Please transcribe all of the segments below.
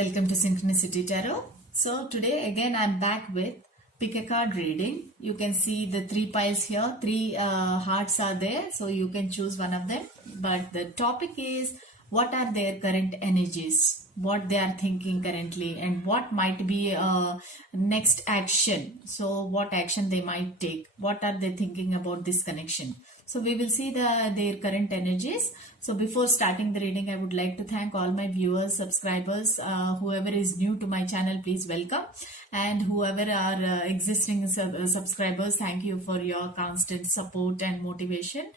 Welcome to Synchronicity Tarot. So today again I'm back with pick a card reading. You can see the three piles here, three hearts are there, so you can choose one of them. But the topic is what are their current energies, what they are thinking currently, and what might be next action. So what action they might take, what are they thinking about this connection. So we will see their current energies. So before starting the reading, I would like to thank all my viewers, subscribers, whoever is new to my channel, please welcome. And whoever are existing subscribers, thank you for your constant support and motivation.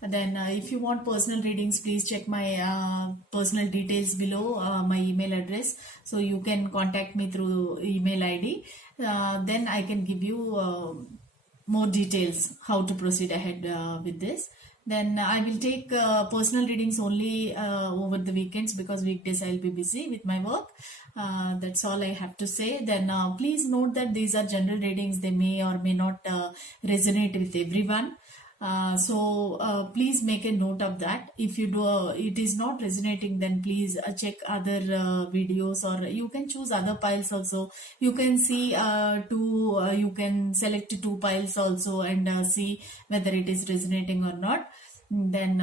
And then if you want personal readings, please check my personal details below, my email address. So you can contact me through email ID. Then I can give you more details how to proceed ahead with this. Then I will take personal readings only over the weekends, because weekdays I'll be busy with my work. That's all I have to say. Then please note that these are general readings. They may or may not resonate with everyone. So please make a note of that. If you do it is not resonating, then please check other videos, or you can choose other piles also. You can see you can select two piles also and see whether it is resonating or not. Then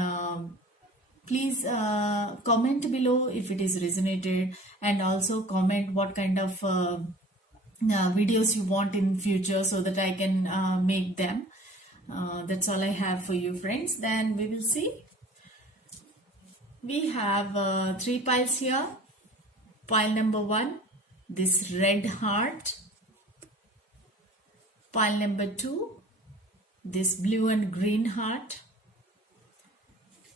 please comment below if it is resonated, and also comment what kind of videos you want in future, so that I can make them. That's all I have for you, friends. Then we will see. We have three piles here. Pile number 1, this red heart. Pile number 2, this blue and green heart.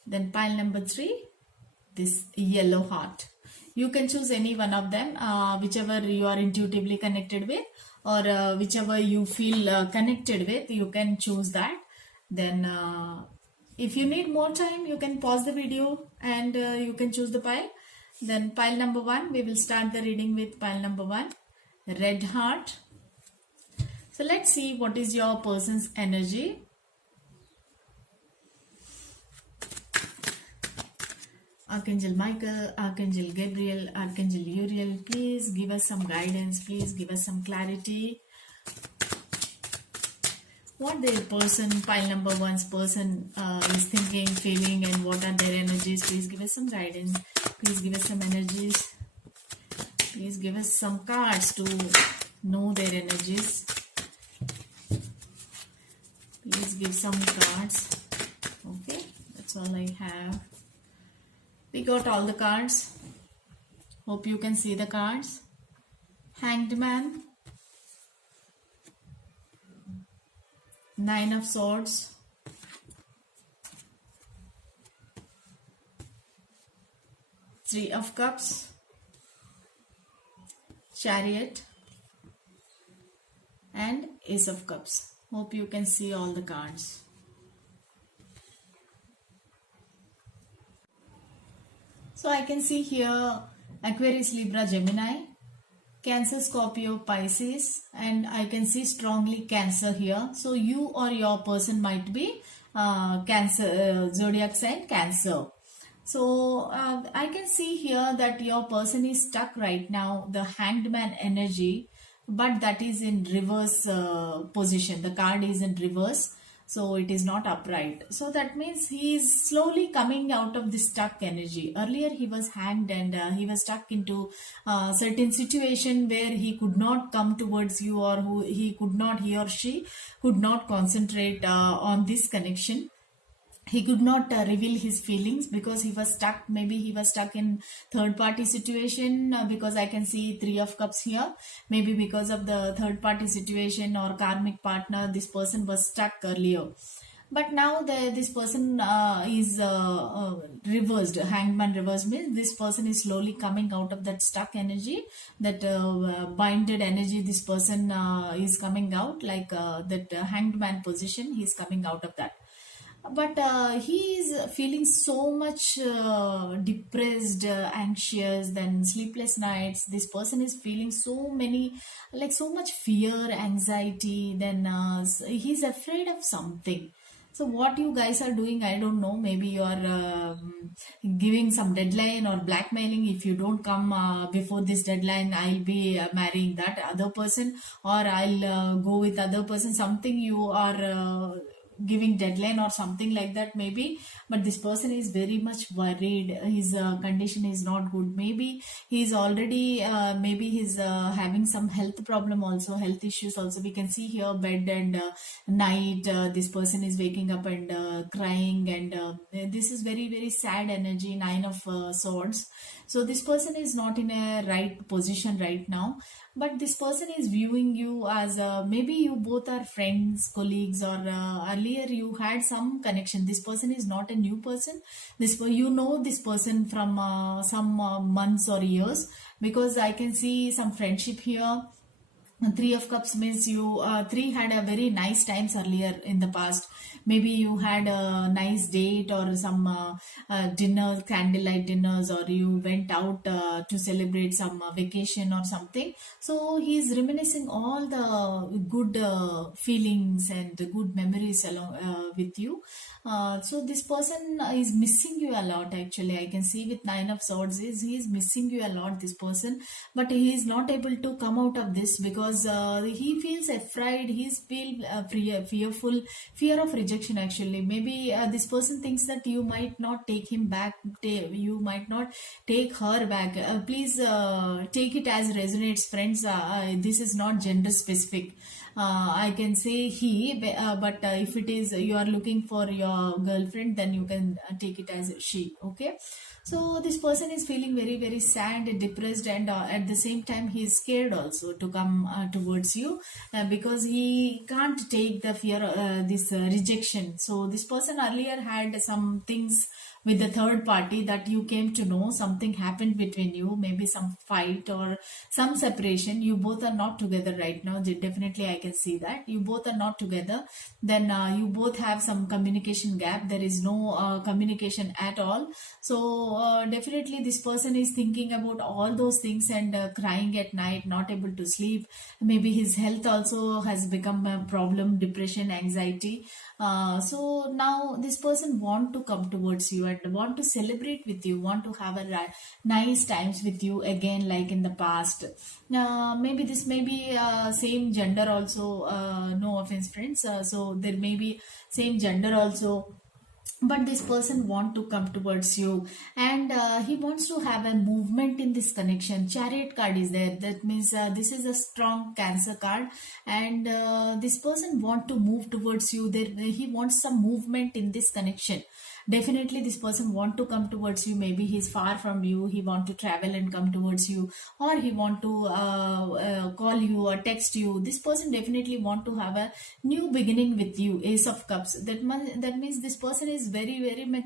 Then pile number 3, this yellow heart. You can choose any one of them, whichever you are intuitively connected with, or whichever you feel connected with, you can choose that. Then if you need more time, you can pause the video and you can choose the pile. Then pile number 1, we will start the reading with pile number 1, red heart. So let's see what is your person's energy. Archangel Michael, Archangel Gabriel, Archangel Uriel, please give us some guidance, please give us some clarity. What their person, pile number 1's person is thinking, feeling, and what are their energies. Please give us some guidance, please give us some energies, please give us some cards to know their energies. Please give some cards. Okay, that's all I have. We got all the cards. Hope you can see the cards. Hanged Man, 9 of Swords, Three of Cups, Chariot, and Ace of Cups. Hope you can see all the cards. So I can see here Aquarius, Libra, Gemini, Cancer, Scorpio, Pisces, and I can see strongly Cancer here. So you or your person might be Cancer, zodiac sign Cancer. So I can see here that your person is stuck right now, the Hanged Man energy, but that is in reverse position. The card is in reverse. So it is not upright. So that means he is slowly coming out of this stuck energy. Earlier he was hanged and he was stuck into a certain situation where he could not come towards you, or he or she could not concentrate on this connection. He could not reveal his feelings because he was stuck. Maybe he was stuck in third party situation, because I can see 3 of Cups here. Maybe because of the third party situation or karmic partner, this person was stuck earlier. But now this person is reversed. Hanged Man reversed means this person is slowly coming out of that stuck energy, that binded energy. This person is coming out, like that Hanged Man position. He is coming out of that. But he is feeling so much depressed, anxious, then sleepless nights. This person is feeling so much fear, anxiety. Then he's afraid of something. So what you guys are doing, I don't know. Maybe you are giving some deadline or blackmailing. If you don't come before this deadline, I'll be marrying that other person, or I'll go with other person. Something you are giving deadline or something like that maybe. But this person is very much worried. His condition is not good. Maybe he's already maybe he's having some health problem also, health issues also. We can see here bed and night, this person is waking up and crying, and this is very very sad energy, nine of swords. So this person is not in a right position right now, but this person is viewing you as maybe you both are friends, colleagues, or earlier you had some connection. This person is not a new person. You know this person from some months or years, because I can see some friendship here. Three of Cups means you three had a very nice times earlier in the past. Maybe you had a nice date or some dinner, candlelight dinners, or you went out to celebrate some vacation or something. So he's reminiscing all the good feelings and the good memories along with you. So this person is missing you a lot. Actually, I can see with Nine of Swords is he is missing you a lot, this person, but he is not able to come out of this because he feels afraid. He's feel fearful, fear of rejection. Actually, maybe this person thinks that you might not take him back. You might not take her back. Please take it as resonates, friends. This is not gender specific. I can say he, but if it is you are looking for your girlfriend, then you can take it as she. Okay, so this person is feeling very very sad, depressed, and at the same time he is scared also to come towards you because he can't take the fear, this rejection. So this person earlier had some things with the third party that you came to know. Something happened between you, maybe some fight or some separation. You both are not together right now. Definitely I can see that you both are not together. Then you both have some communication gap. There is no communication at all. So definitely this person is thinking about all those things and crying at night, not able to sleep. Maybe his health also has become a problem, depression, anxiety. So now this person want to come towards you and want to celebrate with you, want to have a nice times with you again like in the past. Maybe this may be same gender also, no offense friends, so there may be same gender also, but this person want to come towards you, and he wants to have a movement in this connection. Chariot card is there. That means this is a strong Cancer card, and this person want to move towards you. There he wants some movement in this connection. Definitely this person want to come towards you. Maybe he's far from you, he want to travel and come towards you, or he want to call you or text you. This person definitely want to have a new beginning with you. Ace of Cups, that means this person is very very much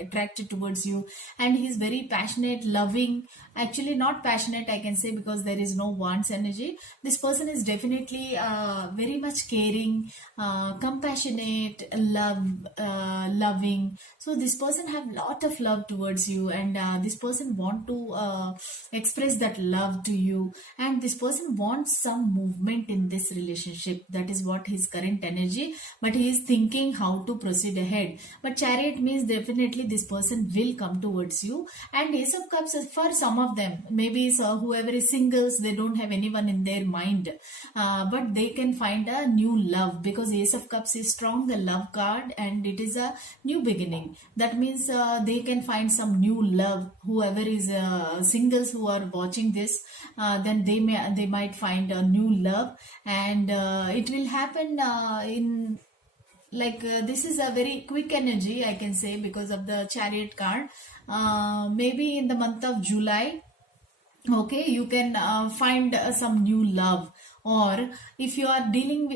attracted towards you, and he's very passionate, loving. Actually not passionate I can say, because there is no wants energy. This person is definitely very much caring, compassionate, loving. So this person have lot of love towards you, and this person want to express that love to you, and this person wants some movement in this relationship. That is what his current energy, but he is thinking how to proceed ahead. But Chariot means definitely this person will come towards you. And Ace of Cups is for some of them, maybe so whoever is singles, they don't have anyone in their mind, but they can find a new love, because Ace of Cups is strong, the love card, and it is a new beginning. That means they can find some new love. Whoever is singles who are watching this, then they might find a new love, and it will happen in like this is a very quick energy I can say, because of the Chariot card. Maybe in the month of July, okay, you can find some new love. Or if you are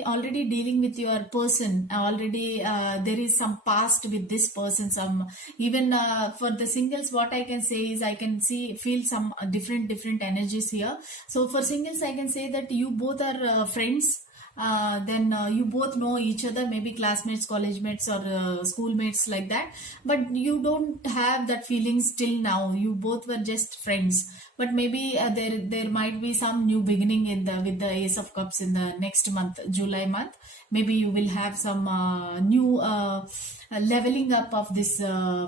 already dealing with your person already, there is some past with this person. Some even for the singles, what I can say is I can feel some different energies here. So for singles I can say that you both are friends, then you both know each other, maybe classmates, college mates, or schoolmates, like that, but you don't have that feelings till now. You both were just friends, but maybe there might be some new beginning in the with the Ace of Cups in the next month, July month. Maybe you will have some new leveling up of this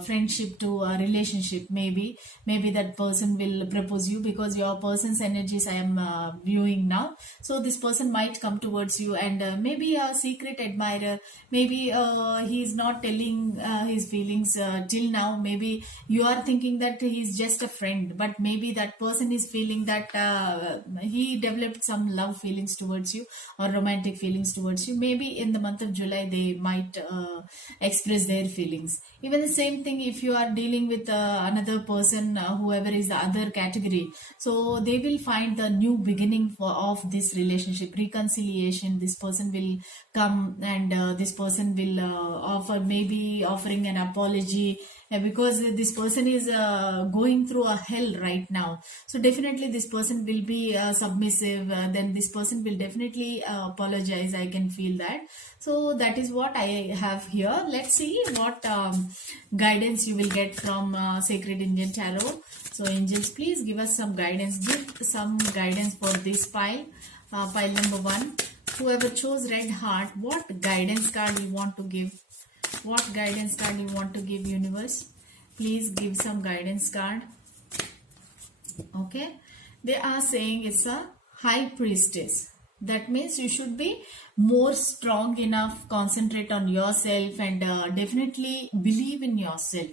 friendship to a relationship. Maybe that person will propose you, because your person's energies I am viewing now. So this person might come towards you, and maybe a secret admirer. Maybe he is not telling his feelings till now. Maybe you are thinking that he is just a friend, but maybe that person is feeling that he developed some love feelings towards you, or romantic feelings towards you. Maybe in the month of July they might express their feelings. Even the same thing if you are dealing with another person, whoever is the other category, so they will find the new beginning of this relationship, reconciliation. This person will come, and this person will offer, maybe offering an apology, because this person is going through a hell right now. So definitely this person will be submissive. Then this person will definitely apologize. I can feel that. So that is what I have here. Let's see what guidance you will get from Sacred Indian Tarot. So angels, please give us some guidance. Give some guidance for this pile. Pile number 1. Whoever chose red heart, what guidance card you want to give? What guidance card you want to give, universe? Please give some guidance card. Okay. They are saying it's a high priestess. That means you should be more strong enough, concentrate on yourself, and definitely believe in yourself.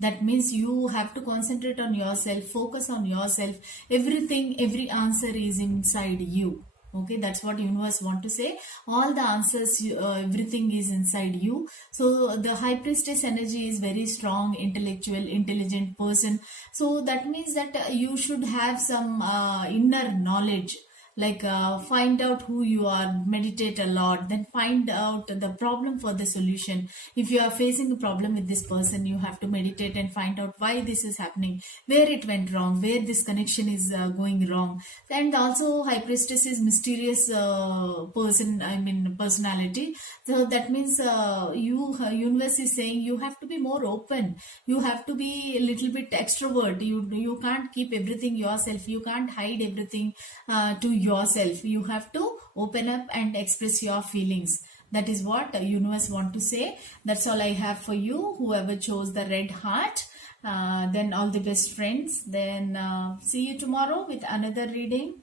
That means you have to concentrate on yourself, focus on yourself. Everything, every answer is inside you. Okay, that's what universe want to say. All the answers, everything is inside you. So the high priestess energy is very strong, intellectual, intelligent person. So that means that you should have some inner knowledge, like find out who you are, meditate a lot, then find out the problem for the solution. If you are facing a problem with this person, you have to meditate and find out why this is happening, where it went wrong, where this connection is going wrong. And also high priestess is mysterious person, I mean personality. So that means universe is saying you have to be more open, you have to be a little bit extrovert. You can't keep everything yourself, you can't hide everything to yourself. You have to open up and express your feelings. That is what universe want to say. That's all I have for you, whoever chose the red heart. Then all the best, friends. Then see you tomorrow with another reading.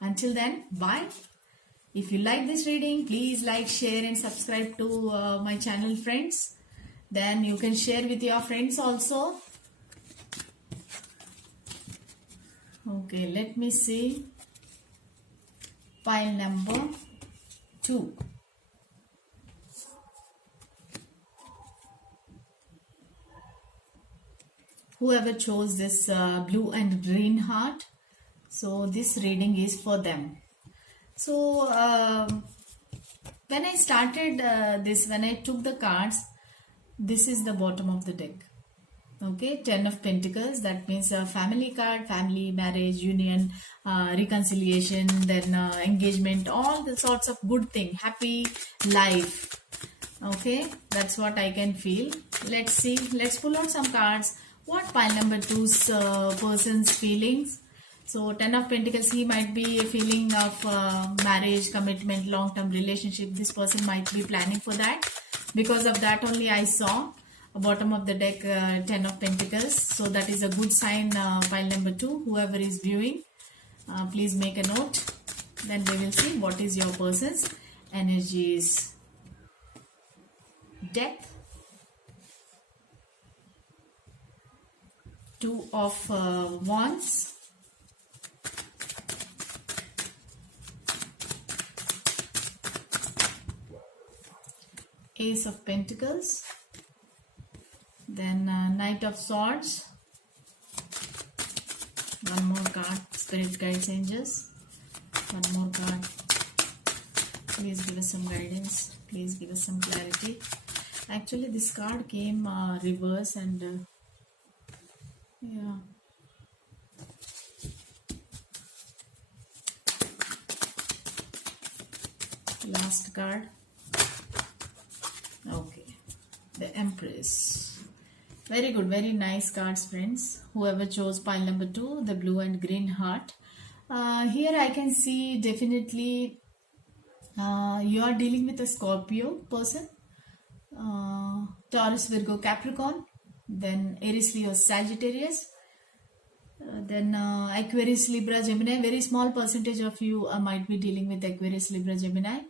Until then, bye. If you like this reading, please like, share and subscribe to my channel, friends. Then you can share with your friends also. Okay, let me see. Pile number 2. Whoever chose this blue and green heart, so this reading is for them. So when I started this, when I took the cards, this is the bottom of the deck. Okay, 10 of Pentacles, that means a family card, family, marriage, union, reconciliation, then engagement, all the sorts of good thing, happy life. Okay, that's what I can feel. Let's see, let's pull out some cards. What pile number 2's person's feelings? So 10 of Pentacles, he might be a feeling of marriage, commitment, long-term relationship. This person might be planning for that. Because of that only I saw bottom of the deck 10 of Pentacles. So that is a good sign, pile number 2. Whoever is viewing, please make a note. Then we will see what is your person's energies. Death, 2 of Wands, Ace of Pentacles, then Knight of Swords. One more card, Spirit Guides, Angels. One more card. Please give us some guidance. Please give us some clarity. Actually, this card came reverse and yeah. Last card. Okay, the Empress. Very good, very nice cards, friends. Whoever chose pile number 2, the blue and green heart. Here I can see definitely you are dealing with a Scorpio person, Taurus, Virgo, Capricorn, then Aries, Leo, Sagittarius, then Aquarius, Libra, Gemini. Very small percentage of you might be dealing with Aquarius, Libra, Gemini.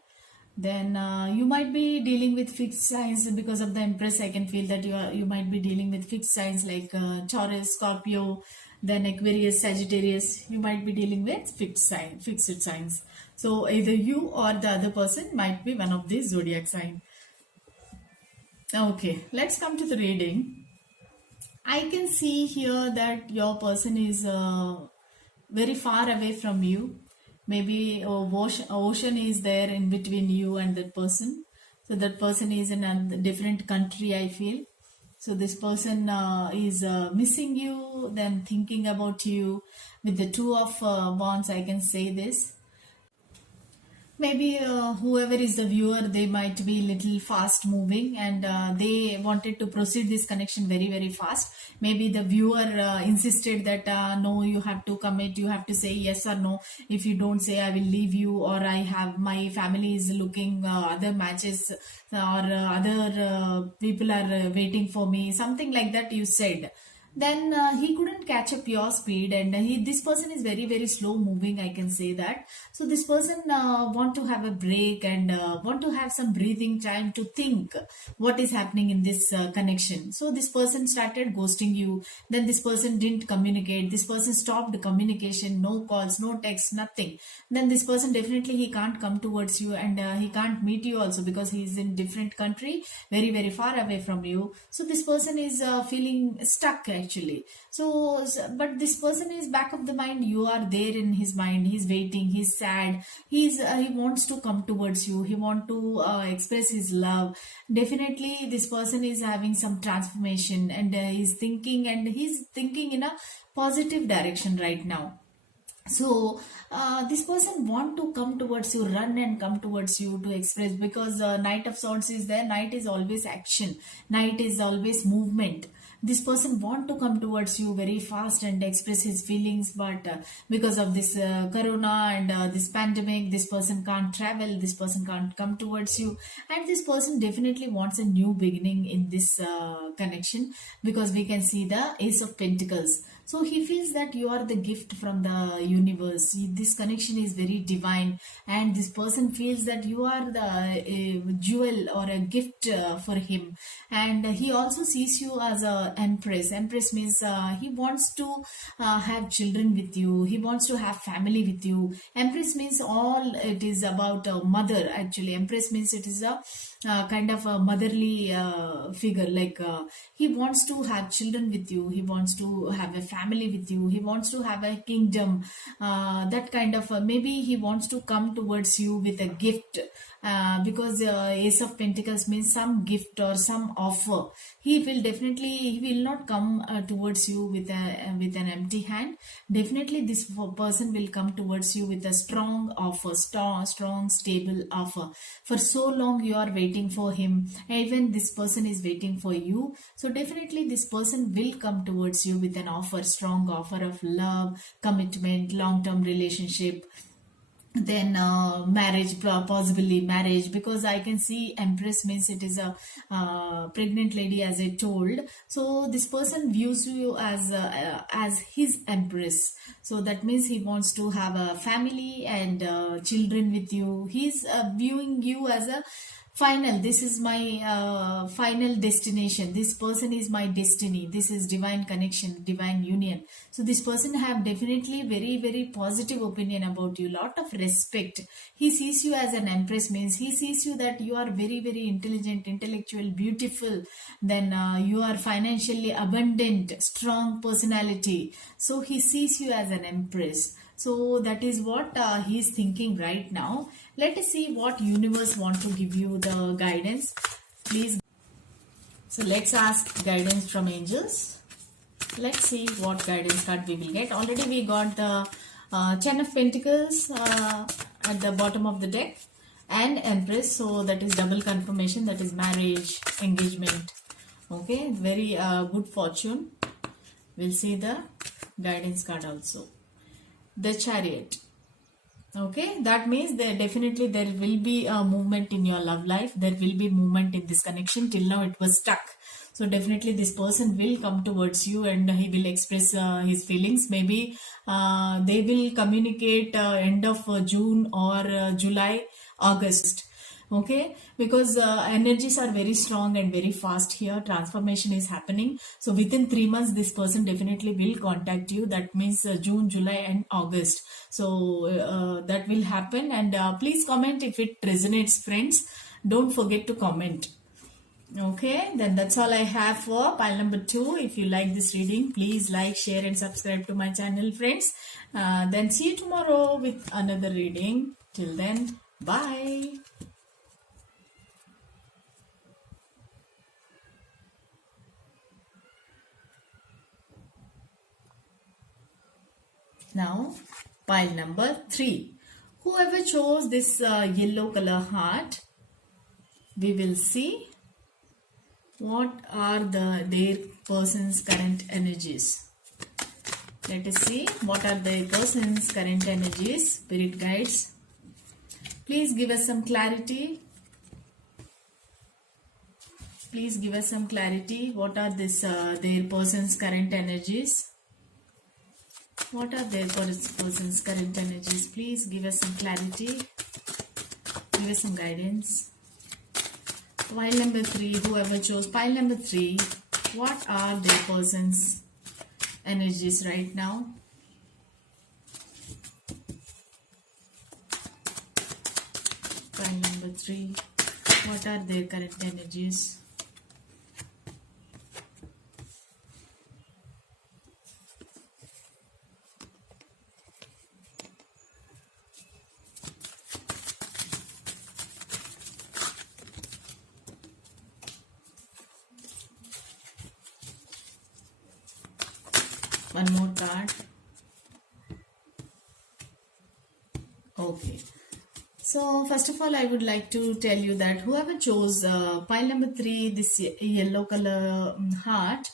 Then you might be dealing with fixed signs because of the Empress. I can feel that you might be dealing with fixed signs like Taurus, Scorpio, then Aquarius, Sagittarius. You might be dealing with fixed signs. So either you or the other person might be one of these zodiac signs. Okay, let's come to the reading. I can see here that your person is very far away from you. Maybe ocean is there in between you and that person. So that person is in a different country, I feel. So this person is missing you, then thinking about you. With the Two of Wands, I can say this. Maybe whoever is the viewer, they might be little fast moving and they wanted to proceed this connection very, very fast. Maybe the viewer insisted that no, you have to commit, you have to say yes or no. If you don't say, I will leave you, or my family is looking other matches, or other people are waiting for me, something like that you said. Then he couldn't catch up your speed, and this person is very, very slow moving, I can say that. So this person want to have a break and want to have some breathing time to think what is happening in this connection. So this person started ghosting you. Then this person didn't communicate. This person stopped communication, no calls, no texts, nothing. Then this person definitely he can't come towards you, and he can't meet you also because he is in different country, very, very far away from you. So this person is feeling stuck actually. So but this person is back of the mind, you are there in his mind, he's waiting, he's sad, he wants to come towards you, he want to express his love. Definitely this person is having some transformation, and he's thinking in a positive direction right now. So this person want to come towards you, run and come towards you to express, because Knight of Swords is there. Knight is always action, Knight is always movement. This person want to come towards you very fast and express his feelings, but because of this corona and this pandemic, this person can't travel, this person can't come towards you, and this person definitely wants a new beginning in this connection, because we can see the Ace of Pentacles. So he feels that you are the gift from the universe. This connection is very divine, and this person feels that you are the jewel or a gift for him. And he also sees you as a Empress. Empress means he wants to have children with you. He wants to have family with you. Empress means it is about a mother actually. Empress means it is a kind of a motherly figure, like he wants to have children with you, he wants to have a family with you, he wants to have a kingdom, that kind of maybe he wants to come towards you with a gift, because Ace of Pentacles means some gift or some offer. He will not come towards you with an empty hand. Definitely this person will come towards you with a strong offer, strong stable offer. For so long you are waiting for him, even this person is waiting for you. So definitely this person will come towards you with an offer, strong offer of love, commitment, long-term relationship, then marriage, possibly marriage, because I can see Empress means it is a pregnant lady, as I told. So this person views you as his Empress. So that means he wants to have a family and children with you. He's viewing you as a final, this is my final destination, this person is my destiny, this is divine connection, divine union. So this person have definitely very, very positive opinion about you, lot of respect. He sees you as an Empress means he sees you that you are very, very intelligent, intellectual, beautiful, then you are financially abundant, strong personality. So he sees you as an Empress. So that is what he is thinking right now. Let us see what universe want to give you the guidance. Please. So let's ask guidance from angels. Let's see what guidance card we will get. Already we got the Ten of Pentacles at the bottom of the deck. and Empress, so that is double confirmation, that is marriage, engagement. Okay, very good fortune. We'll see the guidance card also. The Chariot. Okay, that means there will be a movement in your love life. There will be movement in this connection. Till now it was stuck. So definitely this person will come towards you and he will express his feelings. Maybe they will communicate end of June or July, August. Okay, because energies are very strong and very fast here. Transformation is happening. So within 3 months, this person definitely will contact you. That means June, July, and August. So that will happen. And please comment if it resonates, friends. Don't forget to comment. Okay, then that's all I have for pile number 2. If you like this reading, please like, share, and subscribe to my channel, friends. Then see you tomorrow with another reading. Till then, bye. Now, pile number 3. Whoever chose this yellow color heart, we will see what are their person's current energies. Let us see what are their person's current energies. Spirit guides, please give us some clarity. Please give us some clarity. What are their person's current energies? What are their person's current energies? Please give us some clarity. Give us some guidance. Pile number 3, whoever chose pile number 3, what are their person's energies right now? Pile number 3, what are their current energies? One more card. Okay. So first of all, I would like to tell you that whoever chose pile number 3, this yellow color heart,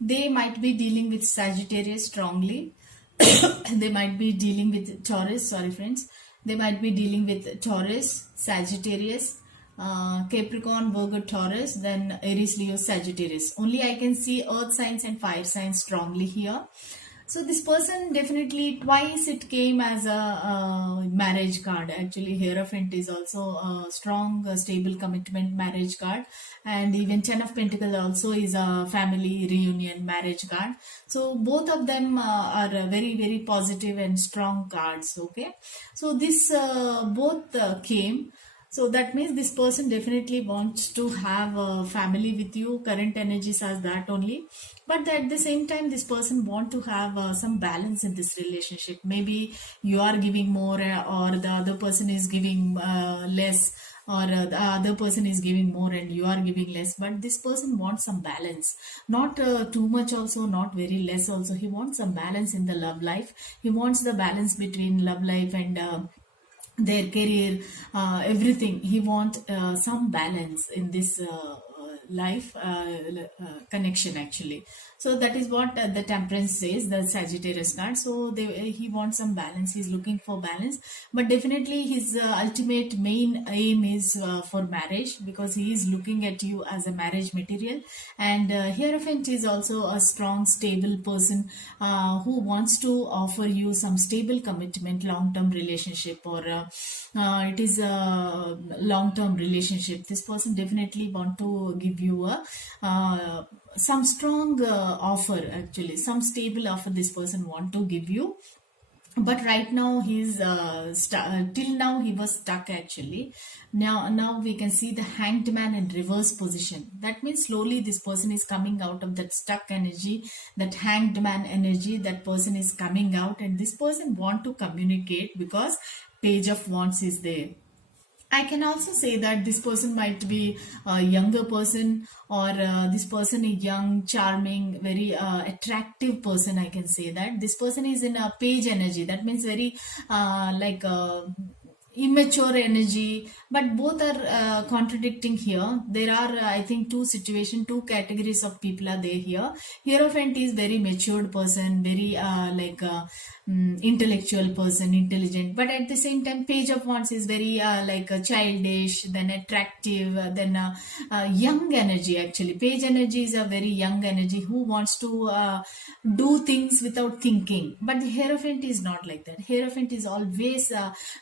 they might be dealing with Sagittarius strongly. They might be dealing with Taurus. Sorry, friends. They might be dealing with Taurus, Sagittarius, Capricorn, Virgo, Taurus, then Aries, Leo, Sagittarius. Only I can see earth signs and fire signs strongly here. So this person definitely twice it came as a marriage card. Actually, Hierophant is also a strong, stable commitment marriage card, and even Ten of Pentacles also is a family reunion marriage card. So both of them are very very positive and strong cards. Okay, so this both came. So that means this person definitely wants to have a family with you. Current energies as that only. But at the same time, this person want to have some balance in this relationship. Maybe you are giving more or the other person is giving less, or the other person is giving more and you are giving less. But this person wants some balance. Not too much also, not very less also. He wants some balance in the love life. He wants the balance between love life and their career, everything. He wants some balance in this life connection actually. So that is what the Temperance says, the Sagittarius card. So he wants some balance. He's looking for balance, but definitely his ultimate main aim is for marriage, because he is looking at you as a marriage material. And Hierophant is also a strong, stable person who wants to offer you some stable commitment, long-term relationship, or it is a long-term relationship. This person definitely want to give you a some strong offer, actually some stable offer this person want to give you. But right now he's till now he was stuck actually. Now we can see the Hanged Man in reverse position. That means slowly this person is coming out of that stuck energy, that Hanged Man energy. That person is coming out, and this person want to communicate because Page of Wands is there. I can also say that this person might be a younger person, or this person is young, charming, very attractive person. I can say that this person is in a Page energy. That means very like immature energy, but both are contradicting here. There are I think two categories of people are there here. Hierophant is very matured person, very intellectual person, intelligent, but at the same time Page of Wands is very childish, then attractive, then young energy. Actually Page energy is a very young energy who wants to do things without thinking, but the Hierophant is not like that. Hierophant is always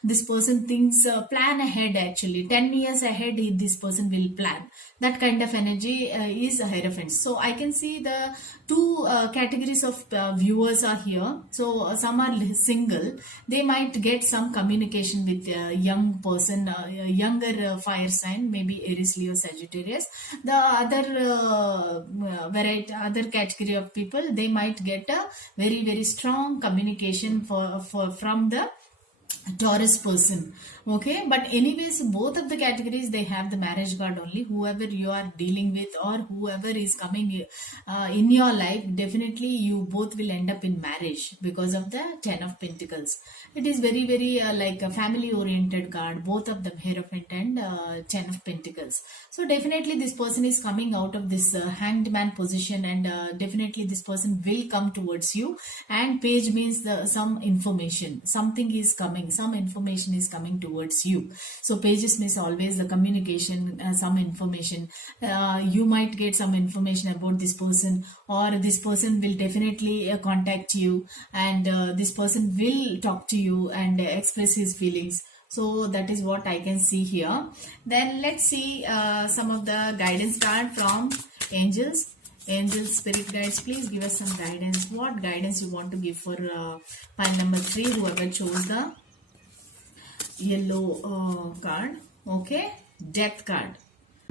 this person thinks, plan ahead. Actually 10 years ahead this person will plan. That kind of energy is a Hierophant. So I can see the two categories of viewers are here. So some are single, they might get some communication with a young person, a younger fire sign, maybe Aries, Leo, Sagittarius. The other variety, other category of people, they might get a very very strong communication from the Taurus person. Okay, but anyways, both of the categories, they have the marriage card only. Whoever you are dealing with or whoever is coming in your life, definitely you both will end up in marriage because of the 10 of Pentacles. It is very very like a family oriented card, both of them, Hierophant and 10 of Pentacles. So definitely this person is coming out of this hanged man position, and definitely this person will come towards you. And Page means some information, something is coming, some information is coming towards you. So Pages means always the communication, some information. You might get some information about this person, or this person will definitely contact you, and this person will talk to you and express his feelings. So that is what I can see here. Then let's see some of the guidance card from angels. Angels, spirit guides, please give us some guidance. What guidance you want to give for pile number 3, whoever chose the yellow card. Okay, death card.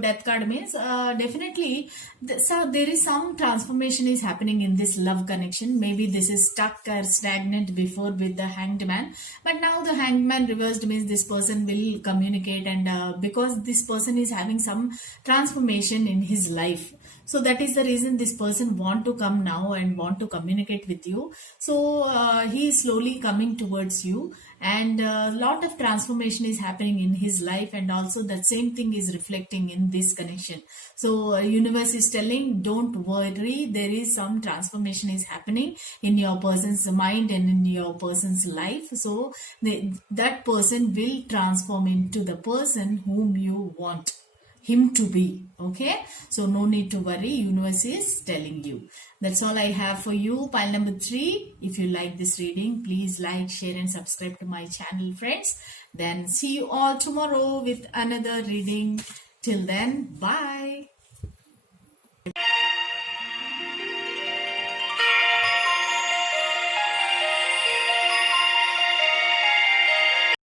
Death card means definitely so there is some transformation is happening in this love connection. Maybe this is stuck or stagnant before with the hanged man, but now the hanged man reversed means this person will communicate, and because this person is having some transformation in his life, so that is the reason this person want to come now and want to communicate with you. So he is slowly coming towards you, and a lot of transformation is happening in his life, and also that same thing is reflecting in this connection. So universe is telling, don't worry, there is some transformation is happening in your person's mind and in your person's life. So that person will transform into the person whom you want him to be. Okay, so no need to worry, universe is telling you. That's all I have for you, pile number 3. If you like this reading, please like, share and subscribe to my channel, friends. Then see you all tomorrow with another reading. Till then, bye.